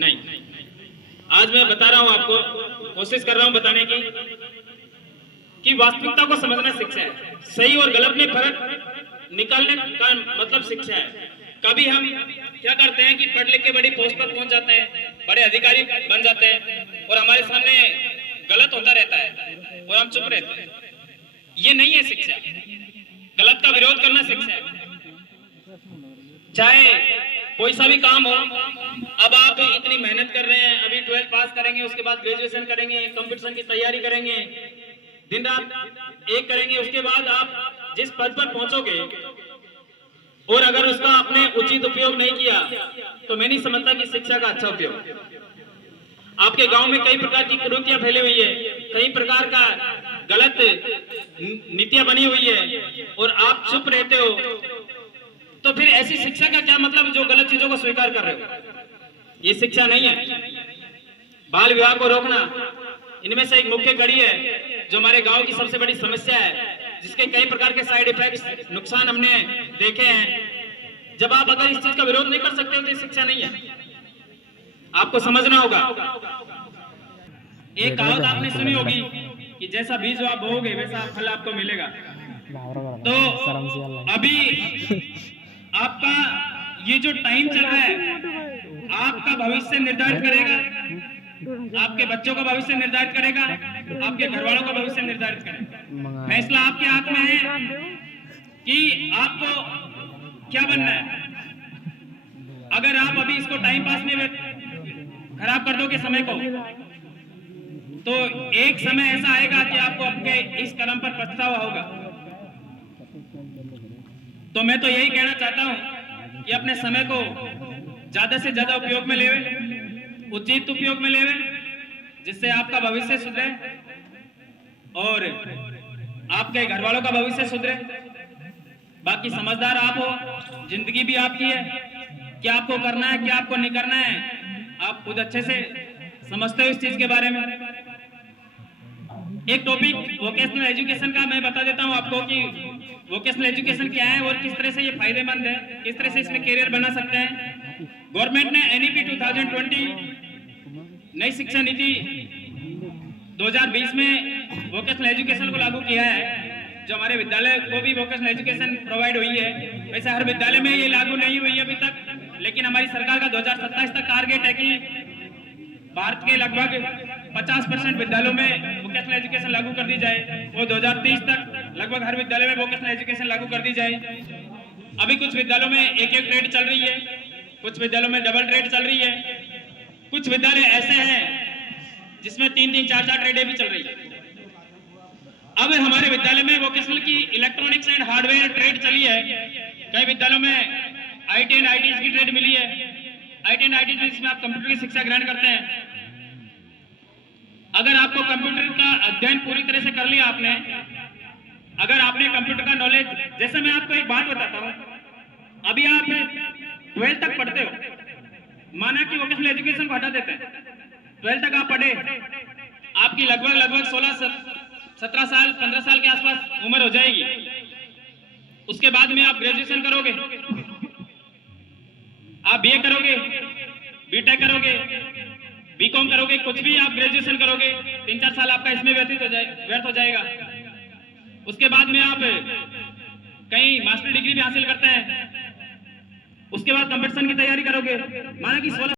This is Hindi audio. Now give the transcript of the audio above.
नहीं। आज मैं बता रहा हूं आपको, कोशिश कर रहा हूं बताने की कि वास्तविकता को समझना शिक्षा है। सही और गलत में फर्क निकालने का मतलब शिक्षा है। कभी हम क्या करते हैं कि पढ़ लिख के बड़ी पोस्ट पर पहुंच जाते हैं, बड़े अधिकारी बन जाते हैं और हमारे सामने गलत होता रहता है और हम चुप रहते हैं। ये नहीं है शिक्षा। गलत का विरोध करना शिक्षा है। चाहे कोई सा भी काम हो, अब आप इतनी मेहनत कर रहे हैं, अभी 12th पास करेंगे, उसके बाद ग्रेजुएशन करेंगे, कंपटीशन की तैयारी करेंगे, दिन रात एक करेंगे, उसके बाद आप जिस पद पर पहुंचोगे और अगर उसका आपने उचित उपयोग नहीं किया तो मैं नहीं समझता कि शिक्षा का अच्छा उपयोग। आपके गांव में कई प्रकार की कुरीतियां फैली हुई है, कई प्रकार का गलत नीतियां बनी हुई है और आप चुप रहते हो, तो फिर ऐसी शिक्षा का क्या मतलब जो गलत चीजों को स्वीकार कर रहे हो? ये शिक्षा नहीं है। बाल विवाह को रोकना इनमें से एक मुख्य कड़ी है जो हमारे गांव की सबसे बड़ी समस्या है, जिसके कई प्रकार के साइड इफेक्ट्स, नुकसान हमने देखे हैं। जब आप अगर इस चीज का विरोध नहीं कर सकते हो तो ये शिक्षा नहीं है। आपको समझना होगा। एक कहावत आपने सुनी होगी कि जैसा बीज आप बोओगे वैसा फल आपको मिलेगा। तो अभी आपका ये जो टाइम चल रहा है आपका भविष्य निर्धारित करेगा, आपके बच्चों का भविष्य निर्धारित करेगा, आपके घर वालों का भविष्य निर्धारित करेगा। फैसला आपके हाथ में है कि आपको क्या बनना है। अगर आप अभी इसको टाइम पास में खराब कर दोगे समय को, तो एक समय ऐसा आएगा कि आपको आपके इस कदम पर पछतावा होगा। तो मैं तो यही कहना चाहता हूं कि अपने समय को ज्यादा से ज्यादा उपयोग में लेवे, उचित उपयोग में लेवे, जिससे आपका भविष्य सुधरे और आपके घर वालों का भविष्य सुधरे। बाकी समझदार आप हो, जिंदगी भी आपकी है, क्या आपको करना है क्या आपको नहीं करना है आप खुद अच्छे से समझते हो इस चीज के बारे में। एक टॉपिक वोकेशनल एजुकेशन का मैं बता देता हूं आपको कि वोकेशनल एजुकेशन क्या है और किस तरह से ये फायदेमंद है, किस तरह से इसमें कैरियर बना सकते हैं। गवर्नमेंट ने एनईपी 2020 नई शिक्षा नीति 2020 में वोकेशनल एजुकेशन को लागू किया है, जो हमारे विद्यालय को भी वोकेशनल एजुकेशन प्रोवाइड हुई है। वैसे हर विद्यालय में ये लागू नहीं हुई है अभी तक, लेकिन हमारी सरकार का 2027 तक टारगेट है कि भारत के लगभग 50% विद्यालयों में वोकेशनल एजुकेशन लागू कर दी जाए और 2030 तक लगभग हर विद्यालय में वोकेशनल एजुकेशन लागू कर दी जाए। अभी कुछ विद्यालयों में एक ट्रेड चल रही है, कुछ विद्यालयों में डबल ट्रेड चल रही है, कुछ विद्यालय ऐसे हैं जिसमें 3-3, 4-4 ट्रेडें भी चल रही है। अब हमारे विद्यालय में वोकेशनल की इलेक्ट्रॉनिक्स एंड हार्डवेयर ट्रेड चली है, कई विद्यालयों में आईटी एंड आईटी की ट्रेड मिली है। आईटी एंड आईटी जिसमें आप कंप्यूटर की शिक्षा ग्रहण करते हैं। अगर आपको कंप्यूटर का अध्ययन पूरी तरह से कर लिया आपने, अगर आपने कंप्यूटर का नॉलेज, जैसे मैं आपको एक बात बताता हूं, अभी आप 12th तक पढ़ते हो, माना कि वोकेशनल एजुकेशन को हटा देते हैं, 12th तक आप पढ़े, आपकी लगभग 16-17 साल 15 साल के आसपास उम्र हो जाएगी। उसके बाद में आप ग्रेजुएशन करोगे, आप बीए करोगे, बीटेक करोगे, बीकॉम करोगे, कुछ भी आप ग्रेजुएशन करोगे, 3-4 साल आपका इसमें व्यर्थ हो जाएगा। उसके बाद में आप कहीं मास्टर डिग्री भी हासिल करते हैं, उसके बाद कंपटीशन की तैयारी करोगे, माना कि 16